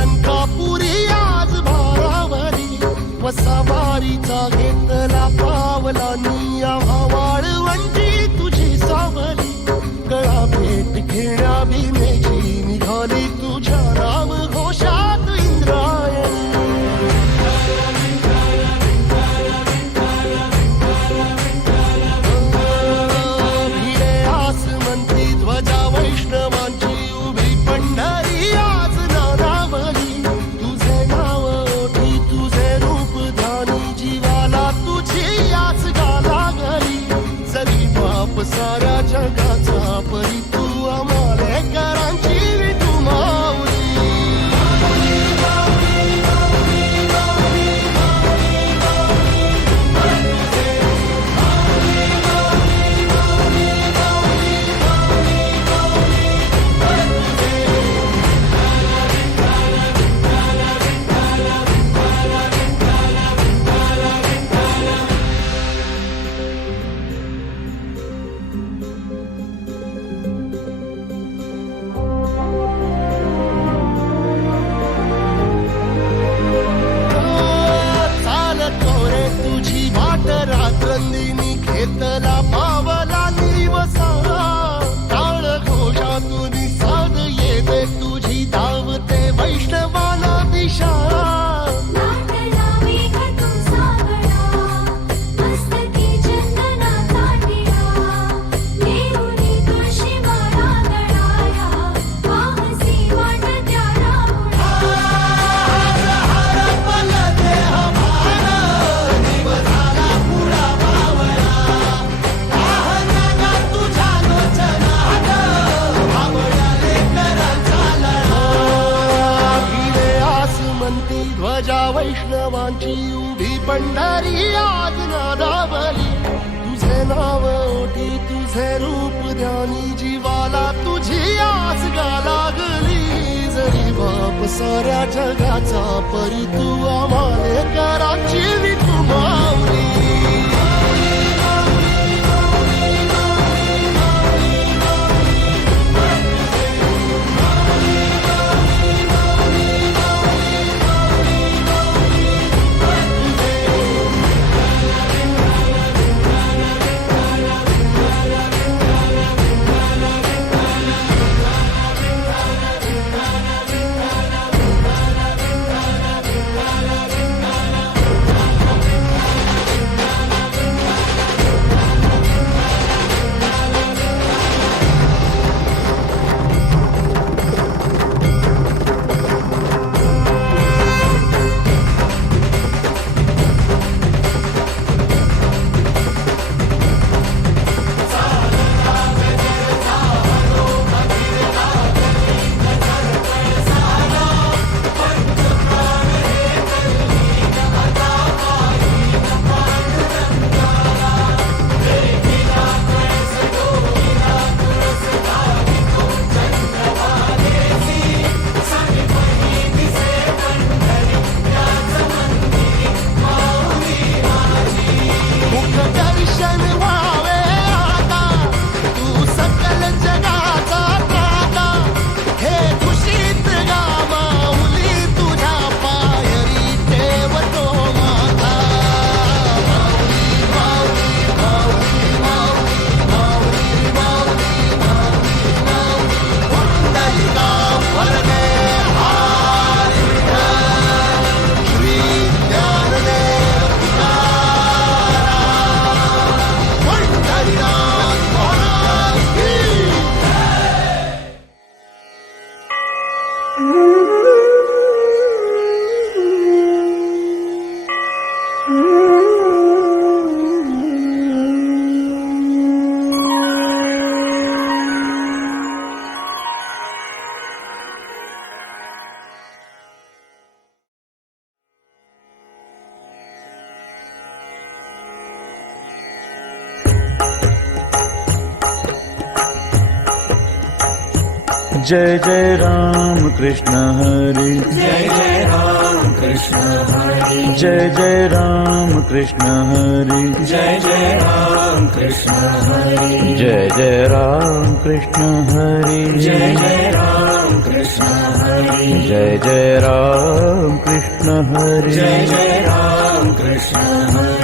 लंकापुरी आज भारावरी वसावारीचा घेतला पावला निया वाळवंटी तुझी सावली गळा भेट घेण्या भीमेची निघाली तुझ्या राम घोषात इंद्रायणी भिडे आसमंती ध्वजा वैष्णवांची उभी पंढरी आज नानावली तुझे नाव ओठी तुझे रूप ध्यानी जीवाला तुझी आस गाला गली जरी बाप साऱ्या जगाचा परी तू आमालेकरांची विठू माऊली रात्रंदिनी घेतला पावला निवसा टाळ घोषातून साध येते तुझी धावते वैष्णवाला दिशा ध्वजा वैष्णवांची उभी पंढरी आज नादावली तुझे नाव ओठी तुझे रूप ध्यानी जीवाला तुझी आस गाला गली जरी बाप साऱ्या जगाचा परी तू आमालेकरांची विठू माऊली जय जय राम कृष्ण हरि जय जय राम कृष्ण हरि जय जय राम कृष्ण हरि जय जय राम कृष्ण हरि जय जय राम कृष्ण हरि जय जय राम कृष्ण हरि हरी जय जय राम कृष्ण हरी जय जय राम कृष्ण हरी